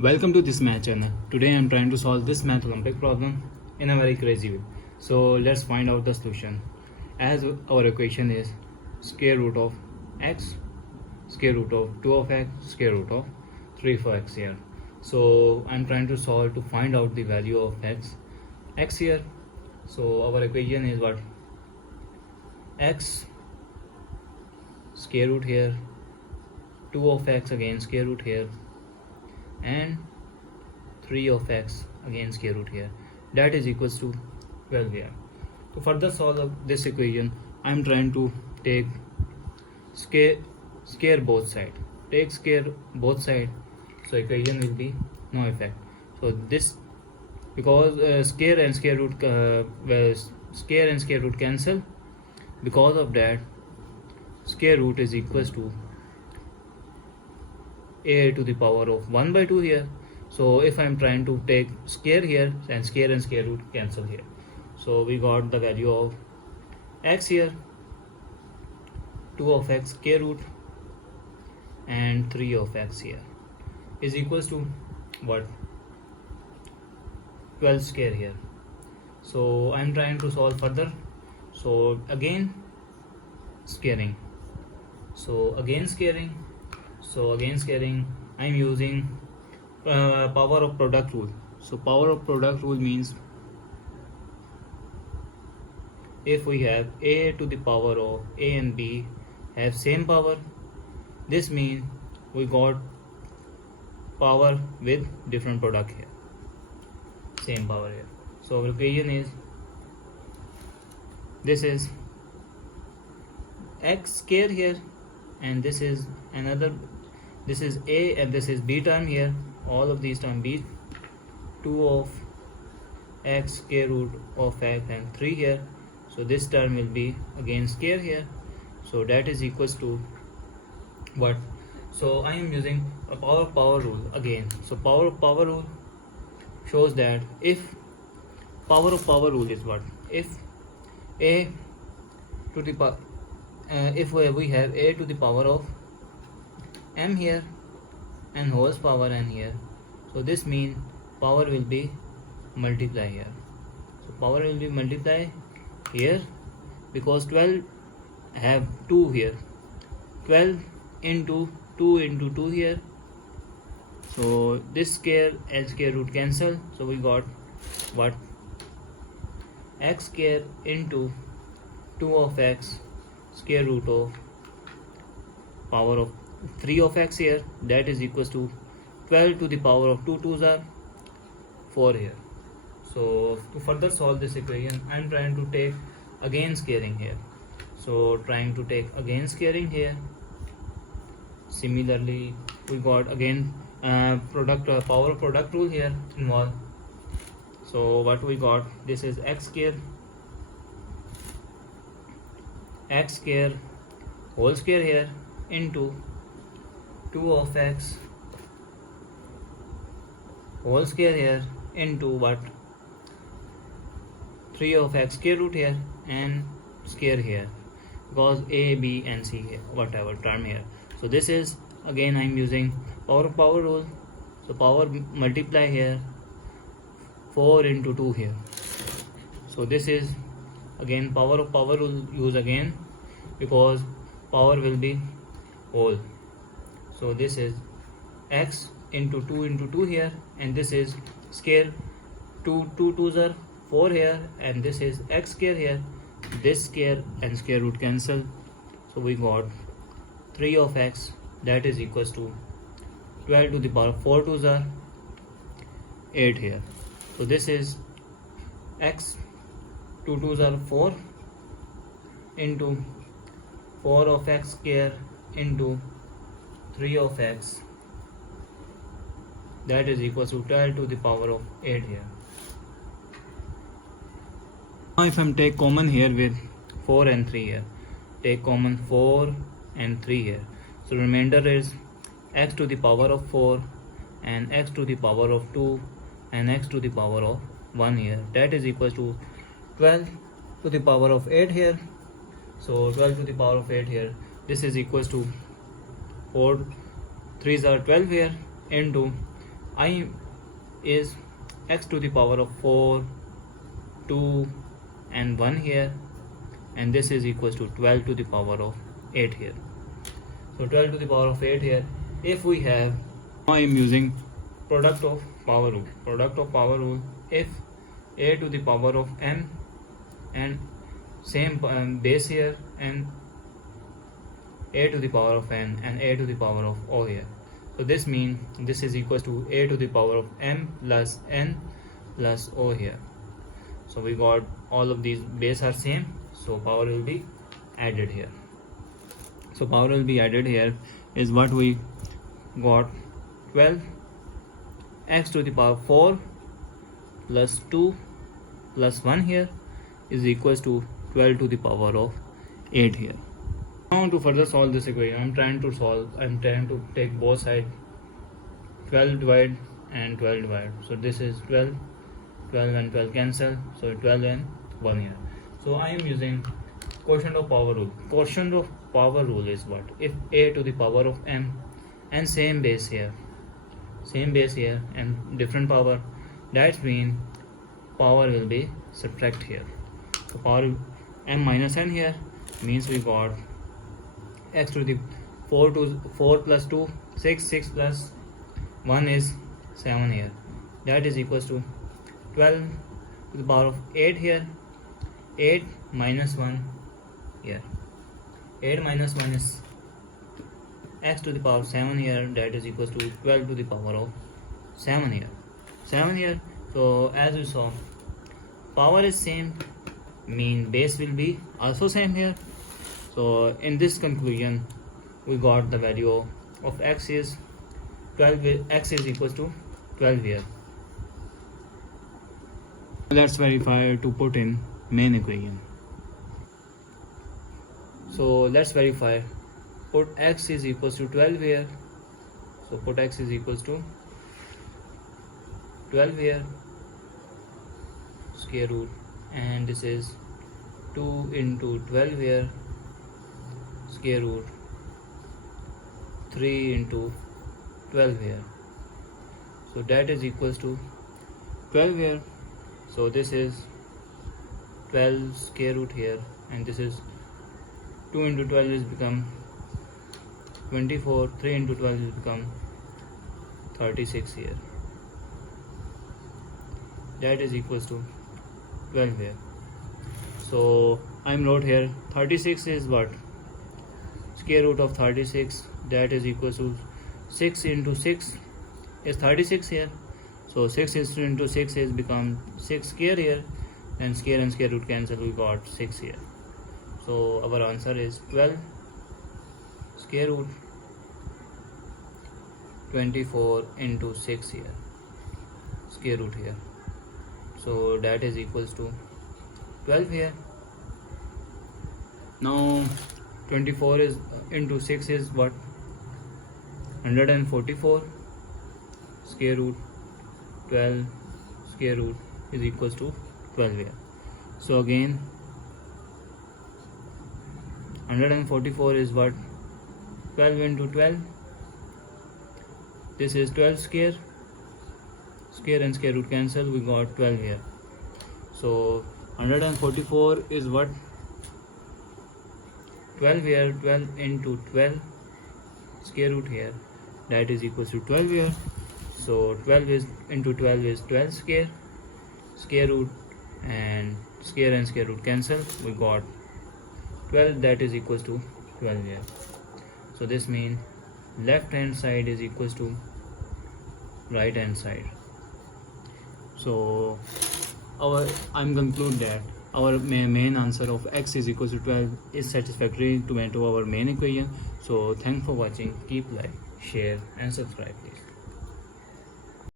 Welcome to this math channel. Today I am trying to solve this math Olympic problem in a very crazy way. So let's find out the solution. As our equation is square root of x, square root of 2 of x, square root of 3 of x here. So I'm trying to solve to find out the value of x here. So our equation is what? X square root here, 2 of x again square root here, and 3 of x again square root here, that is equals to 12 here. To further solve this equation, I am trying to take scare both side. Take scare both side, so equation will be no effect. So this, because square and square root cancel, because of that square root is equals to a to the power of 1 by 2 here. So if I am trying to take square here, and square root cancel here, so we got the value of x here, 2 of x square root and 3 of x here is equals to what? 12 square here. So I am trying to solve further. So again squaring, I am using power of product rule. So power of product rule means if we have a to the power of a and b have same power, this means we got power with different product here, same power here. So our equation is, this is x square here, and this is another, this is a and this is b term here, all of these term b, 2 of x square root of x and 3 here. So this term will be again square here, so that is equals to what? So I am using a power rule again. So power rule shows that if power rule is what? If a to the power if we have a to the power of m here and whole power n here, so this means power will be multiply here. So power will be multiply here, because 12 have 2 here, 12 into 2 into 2 here, so this square and square root cancel, so we got what? X square into 2 of x square root of power of 3 of x here, that is equals to 12 to the power of 2 2s are 4 here. So to further solve this equation, I am trying to take again squaring here. So trying to take again squaring here. Similarly, we got again power product rule here involved. So what we got? This is x square whole square here into 2 of x whole square here into what? 3 of x square root here and square here, because a, b and c here, whatever term here. So this is again I am using power rule. So power multiply here, 4 into 2 here. So this is again power rule use again, because power will be whole. So this is x into 2 here, and this is square, 2 2s are 4 here, and this is x square here, this square and square root cancel, so we got 3 of x, that is equals to 12 to the power 4 2s are 8 here. So this is x, 2 2s are 4 into 4 of x square into 3 of x, that is equals to 12 to the power of 8 here. Now if I take common here with 4 and 3 here, take common 4 and 3 here, so remainder is x to the power of 4 and x to the power of 2 and x to the power of 1 here, that is equals to 12 to the power of 8 here. So 12 to the power of 8 here, this is equals to 4 3s are 12 here into I is x to the power of 4, 2 and 1 here, and this is equals to 12 to the power of 8 here. So 12 to the power of 8 here. If we have, now I am using product of power rule. Product of power rule, if a to the power of m and same base here, and a to the power of n and a to the power of o here. So this means this is equals to a to the power of m plus n plus o here. So we got all of these base are same, so power will be added here. So power will be added here is what we got, 12 x to the power 4 plus 2 plus 1 here is equals to 12 to the power of 8 here. Now to further solve this equation, I'm trying to take both sides, 12 divide and 12 divide. So this is 12 and 12 cancel, so 12 and 1 here. So I am using quotient of power rule. Quotient of power rule is what? If a to the power of m and same base here and different power, that means power will be subtract here. So power m minus n here means we got x to the 4 plus 2 6 plus 1 is 7 here, that is equals to 12 to the power of 8 here, 8 minus 1 here, 8 minus 1 is x to the power of 7 here, that is equals to 12 to the power of 7 here. So as we saw, power is same, mean base will be also same here. So in this conclusion we got the value of x is 12, x is equals to 12 here. Let's verify to put in main equation. So let's verify, put x is equals to 12 here. So put x is equals to 12 here, square root, and this is 2 into 12 here, square root, 3 into 12 here. So that is equals to 12 here. So this is 12 square root here, and this is 2 into 12 is become 24, 3 into 12 is become 36 here. That is equals to 12 here. So I'm wrote here 36 is what? Square root of 36, that is equals to 6 into 6 is 36 here. So 6 is into 6 is become 6 square here, and square and square root cancel, we got 6 here. So our answer is 12 square root 24 into 6 here, square root here. So that is equals to 12 here. Now 24 is into 6 is what? 144 square root 12 square root is equals to 12 here. So again 144 is what? 12 into 12, this is 12 square and square root cancel, we got 12 here. So 144 is what? 12 here, 12 into 12 square root here, that is equals to 12 here. So 12 is into 12 is 12 square root, and square root cancel, we got 12, that is equals to 12 here. So this means left hand side is equals to right hand side. So I'm conclude that our main answer of x is equals to 12 is satisfactory to our main equation. So thanks for watching. Keep like, share and subscribe please.